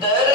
There